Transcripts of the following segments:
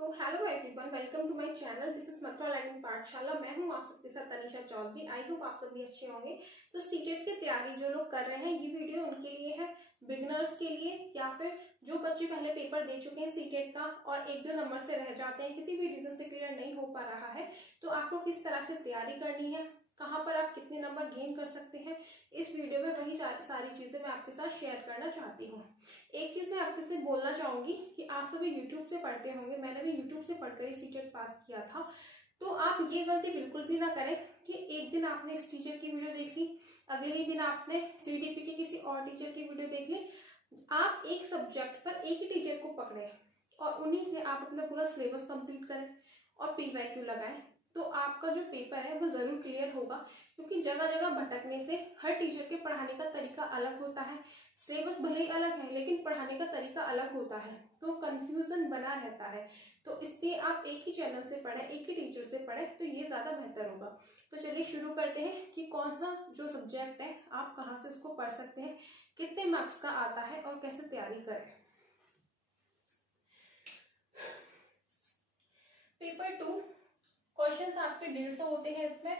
तो hello everyone, welcome to my channel. This is Mathura learning Pathshala. मैं हूं आप सबके साथ तनिषा चौधरी। आई होप आप सभी अच्छे होंगे। तो सीटेट की तैयारी जो लोग कर रहे हैं, ये वीडियो उनके लिए है, बिगिनर्स के लिए, या फिर जो बच्चे पहले पेपर दे चुके हैं सीटेट का और 1-2 नंबर से रह जाते हैं, किसी भी रीजन से क्लियर नहीं हो पा रहा है, तो आपको किस तरह से तैयारी करनी है, कहाँ पर आप कितने नंबर गेन कर सकते हैं, इस वीडियो में वही सारी चीजें मैं आपके साथ शेयर करना चाहती हूँ। एक चीज मैं आपके से बोलना चाहूंगी कि आप सभी यूट्यूब से पढ़ते होंगे, मैंने भी यूट्यूब से पढ़कर ही सीटेट पास किया था। तो आप ये गलती बिल्कुल भी ना करें कि एक दिन आपने इस टीचर की वीडियो देख ली, अगले ही दिन आपने सीडीपी के किसी और टीचर की वीडियो देख ली। आप एक सब्जेक्ट पर एक ही टीचर को पकड़े और उन्हीं से आप अपना पूरा सिलेबस कंप्लीट करें और पीवाईक्यू लगाएं, तो आपका जो पेपर है वो जरूर क्लियर होगा। क्योंकि जगह जगह भटकने से हर टीचर के पढ़ाने का तरीका अलग होता है, सिलेबस भले ही अलग है लेकिन पढ़ाने का तरीका अलग होता है, तो कंफ्यूजन बना रहता है। तो इसलिए आप एक ही चैनल से पढ़ें, एक ही टीचर से पढ़ें, तो ये ज्यादा बेहतर होगा। तो चलिए शुरू करते हैं कि कौन सा जो सब्जेक्ट है आप कहाँ से उसको पढ़ सकते हैं, कितने मार्क्स का आता है और कैसे तैयारी करें। पेपर 2 क्वेश्चंस आपके 150 होते हैं। इसमें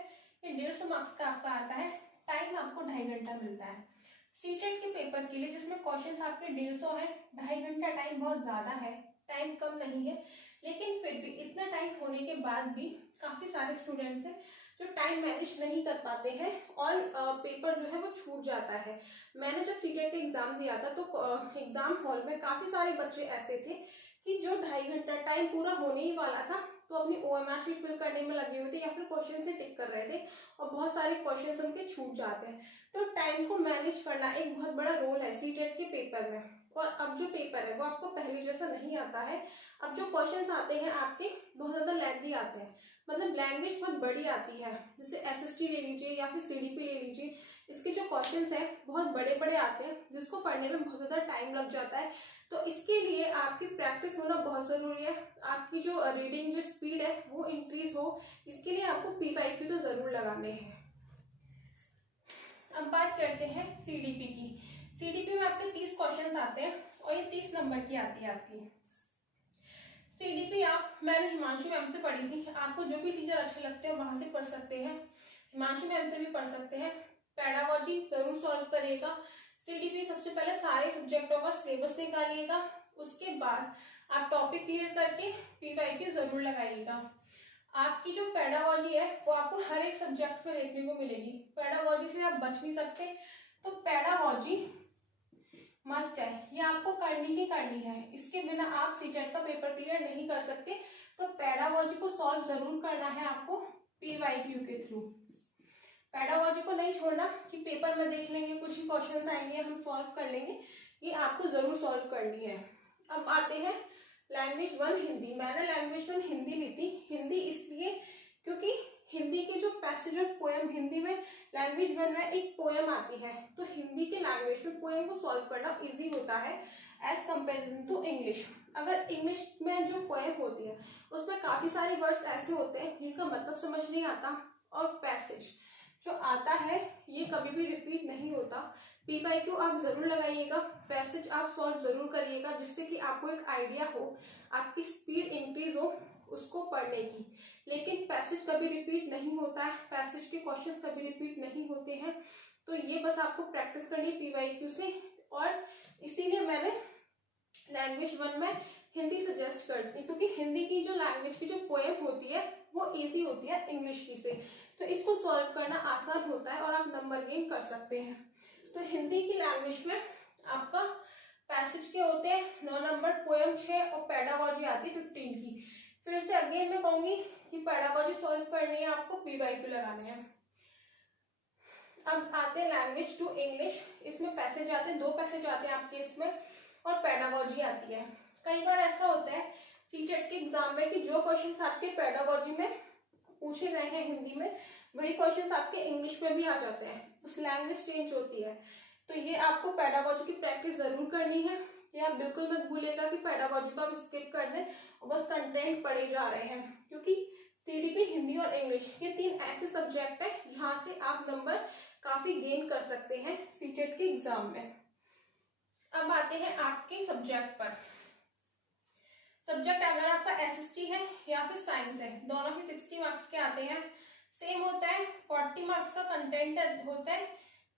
ये 150 मार्क्स का आपका आता है। टाइम आपको 2.5 घंटा मिलता है सीटेट के पेपर के लिए, जिसमें क्वेश्चंस आपके 150 है। 2.5 घंटा टाइम बहुत ज्यादा है, टाइम कम नहीं है, लेकिन फिर भी इतना टाइम होने के बाद भी काफी सारे स्टूडेंट्स हैं जो टाइम मैनेज नहीं कर पाते हैं और पेपर जो है वो छूट जाता है। मैंने जब सीटेट का एग्जाम दिया था तो एग्जाम हॉल में काफी सारे बच्चे ऐसे थे कि जो 2.5 घंटा टाइम पूरा होने ही वाला था तो अपनी ओएमआर शीट फिल करने में लगे हुए थे या फिर क्वेश्चन से टिक कर रहे थे और बहुत सारे क्वेश्चन उनके छूट जाते हैं। तो टाइम को मैनेज करना एक बहुत बड़ा रोल है सीटेट के पेपर में। और अब जो पेपर है वो आपको पहले जैसा नहीं आता है। अब जो क्वेश्चंस आते हैं आपके बहुत ज्यादा लेंथी आते हैं, मतलब लैंग्वेज बहुत बड़ी आती है। जैसे एसएसटी ले लीजिए या फिर सीडीपी ले लीजिए, इसके जो क्वेश्चंस हैं बहुत बड़े बड़े आते हैं जिसको पढ़ने में बहुत ज्यादा टाइम लग जाता है। तो इसके लिए आपकी प्रैक्टिस होना बहुत जरूरी है। आपकी जो रीडिंग जो स्पीड है वो इंक्रीज हो, इसके लिए आपको पीवाईक्यू तो जरूर लगाने हैं। अब बात करते हैं सीडीपी की। सीडीपी में आपके 30 क्वेश्चंस आते हैं और ये 30 नंबर की आती है आपकी सीडीपी। मैंने हिमांशु मैम से पढ़ी थी। आपको जो भी टीचर अच्छे लगते हैं वहां से पढ़ सकते हैं, हिमांशु मैम से भी पढ़ सकते हैं। पेडागोजी जरूर सॉल्व करिएगा। सीडीपी सबसे पहले सारे सब्जेक्टों का सिलेबस निकालिएगा, उसके बाद आप टॉपिक क्लियर करके पीवाईक्यू जरूर लगाइएगा। आपकी जो पेडागोजी है वो आपको हर एक सब्जेक्ट में देखने को मिलेगी, पेडागोजी से आप बच नहीं सकते। तो पेडागोजी मस्ट है, ये आपको करनी ही करनी है, इसके बिना आप सीटेट का पेपर क्लियर नहीं कर सकते। तो पेडागोजी को सॉल्व जरूर करना है आपको पीवाईक्यू के थ्रू। पेडागोजी को नहीं छोड़ना कि पेपर में देख लेंगे, कुछ ही क्वेश्चंस आएंगे हम सॉल्व कर लेंगे, ये आपको जरूर सॉल्व करनी है। अब आते हैं लैंग्वेज 1 हिंदी। मैंने लैंग्वेज 1 हिंदी ली थी। हिंदी इसलिए क्योंकि हिंदी के जो पैसेज और पोएम, हिंदी में लैंग्वेज 1 में एक पोएम आती है, तो हिंदी के लैंग्वेज में पोएम को सॉल्व करना इजी होता है एज कंपेरिजन टू इंग्लिश। अगर इंग्लिश में जो पोएम होती है उसमें काफी सारे वर्ड्स ऐसे होते हैं जिनका मतलब समझ नहीं आता, और पैसेज जो आता है ये कभी भी रिपीट नहीं होता। पीवाईक्यू आप जरूर लगाइएगा, पैसेज आप सॉल्व जरूर करिएगा, जिससे कि आपको एक आइडिया हो, आपकी स्पीड इंक्रीज हो उसको पढ़ने की। लेकिन पैसेज कभी रिपीट नहीं होता है, पैसेज के क्वेश्चंस कभी रिपीट नहीं होते हैं, तो ये बस आपको प्रैक्टिस करनी पीवाईक्यू से। और इसीलिए मैंने लैंग्वेज 1 में हिंदी सजेस्ट करती हूँ, क्योंकि हिंदी की जो लैंग्वेज की जो पोएम होती है वो इजी होती है इंग्लिश की से, तो इसको सॉल्व करना आसान होता है और आप नंबर गेन कर सकते हैं। तो हिंदी की लैंग्वेज में आपका पैसेज के होते हैं 9 नंबर, पोएम 6 और पेडागोजी आती है 15 की। फिर से अगेन मैं कहूंगी कि पेडागोजी सॉल्व करनी है, आपको पीवाईक्यू लगाने हैं। अब आते हैं लैंग्वेज 2 इंग्लिश। इसमें पैसेज आते हैं, 2 पैसेज आते हैं आपके इसमें, और पेडागोजी आती है। कई बार ऐसा होता है सीटेट के एग्जाम में कि जो क्वेश्चंस आपके पेडागोजी में पूछे गए हैं हिंदी में, वही क्वेश्चंस आपके इंग्लिश में भी आ जाते हैं, उस लैंग्वेज चेंज होती है। तो ये आपको पेडागोजी की प्रैक्टिस जरूर करनी है। ये आप बिल्कुल मत भूलिएगा कि पेडागोजी को आप स्किप कर दें और बस कंटेंट पढ़े जा रहे हैं, क्योंकि सीडीपी, हिंदी और इंग्लिश ये 3 ऐसे सब्जेक्ट है जहां से आप नंबर काफी गेन कर सकते हैं सीटेट के एग्जाम में। अब आते हैं आपके सब्जेक्ट पर। सब्जेक्ट अगर आपका एसएसटी है या फिर साइंस है, दोनों ही 60 मार्क्स के आते हैं। सेम होता है, 40 मार्क्स का कंटेंट होता है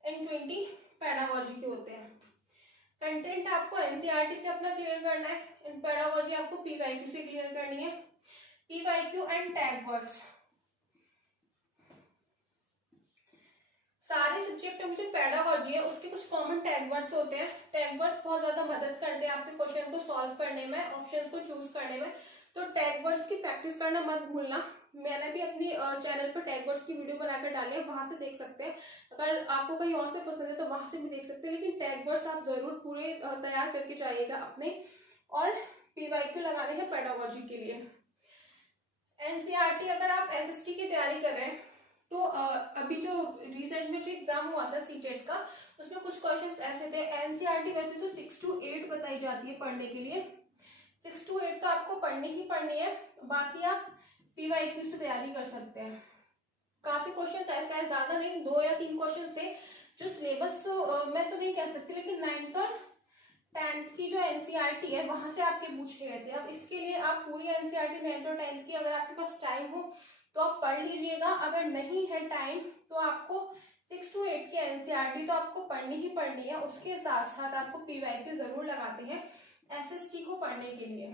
एंड 20 पेडागोजी के होते हैं। कंटेंट आपको एनसीईआरटी से अपना क्लियर करना है एंड पेडागोजी आपको पीवाईक्यू से क्लियर करनी है। पीवाईक्यू एंड टैग वर्ड्स, सारे सब्जेक्ट में जो पेडागोजी है उसके कुछ कॉमन टैग वर्ड्स होते हैं। टैग वर्ड्स बहुत ज्यादा मदद करते हैं आपके क्वेश्चन को सॉल्व करने में, ऑप्शंस को चूज करने में। तो टैग वर्ड्स की प्रैक्टिस करना मत भूलना। मैंने भी अपनी चैनल पर टैग वर्ड्स की वीडियो बनाकर डाली है, वहां से देख सकते हैं। अगर आपको कहीं और से पसंद है तो वहां से भी देख सकते हैं, लेकिन टैग वर्ड्स आप जरूर पूरे तैयार करके जाइएगा अपने। और पीवाईक्यू लगाने हैं पेडागोजी के लिए। एनसीईआरटी अगर आप एसएसटी की तैयारी कर रहे हैं तो अभी जो रिसेंट में जो एग्जाम हुआ था सीटेट का, उसमें कुछ क्वेश्चंस ऐसे थे। एनसीईआरटी वैसे तो 6 to 8 बताई जाती है पढ़ने के लिए, 6 to 8 तो आपको पढ़नी ही पढ़नी है, बाकी आप पीवाईक्यू से तैयारी कर सकते हैं। काफी क्वेश्चन ऐसे हैं, ज्यादा नहीं, 2 या 3 क्वेश्चन थे जो सिलेबस मैं तो नहीं कह सकती, लेकिन 9th और 10th की जो एनसीईआरटी है वहां से आपके पूछे गए थे। अब इसके लिए आप पूरी एनसीईआरटी 9th और 10th की अगर आपके पास टाइम हो तो आप पढ़ लीजिएगा। अगर नहीं है टाइम तो आपको 6 to 8 की एनसीईआरटी तो आपको पढ़नी ही पढ़नी है, उसके साथ साथ आपको पीवाईक्यू जरूर लगाते हैं एसएसटी को पढ़ने के लिए।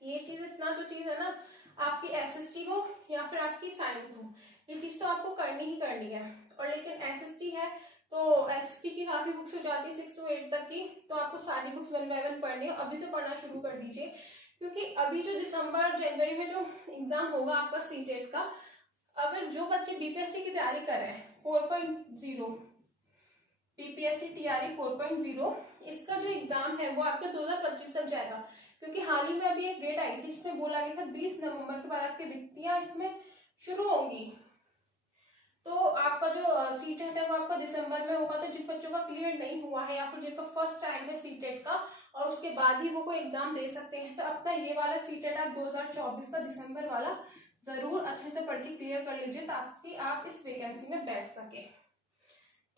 ये चीज इतना जो चीज है ना, आपकी एसएसटी हो या फिर आपकी साइंस हो, ये चीज तो आपको करनी ही करनी है। और लेकिन एसएसटी है तो एसएसटी की काफी बुक्स हो जाती है 6 to 8 तक की, तो आपको सारी बुक्स 1 by 1 पढ़नी है। अभी से पढ़ना शुरू कर दीजिए, क्योंकि अभी जो दिसंबर जनवरी में जो एग्जाम होगा आपका सीटेट का, अगर जो बच्चे बीपीएससी की तैयारी कर रहे हैं 4.0 बीपीएससी टीआरई 4.0, इसका जो एग्जाम है वो आपका 2025 तक जाएगा। क्योंकि हाल ही में अभी एक डेट आई थी जिसमें बोला गया था 20 नवंबर के बाद आपकी रिक्तियां इसमें शुरू होंगी। तो आपका जो सीटेट है वो आपका दिसंबर में होगा। तो जिन बच्चों का क्लियर नहीं हुआ है या फिर जिनका फर्स्ट टाइम है सीटेट का और उसके बाद ही वो कोई एग्जाम दे सकते हैं, तो अपना ये वाला सीटेट आप 2024 का दिसंबर वाला जरूर अच्छे से पढ़ के क्लियर कर लीजिए, ताकि आप इस वैकेंसी में बैठ सके।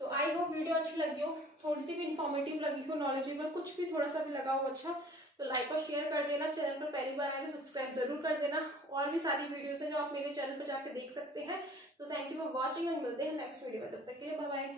तो आई होप वीडियो अच्छी लगी हो, थोड़ी सी भी इन्फॉर्मेटिव लगी हो, नॉलेजेबल कुछ भी थोड़ा सा भी लगा हो अच्छा, तो लाइक और शेयर कर देना। चैनल पर पहली बार आए तो सब्सक्राइब जरूर कर देना। और भी सारी वीडियोस हैं जो आप मेरे चैनल पर जाके देख सकते हैं। तो thank you for watching and मिलते हैं नेक्स्ट वीडियो में, तब तक के लिए बाय बाय।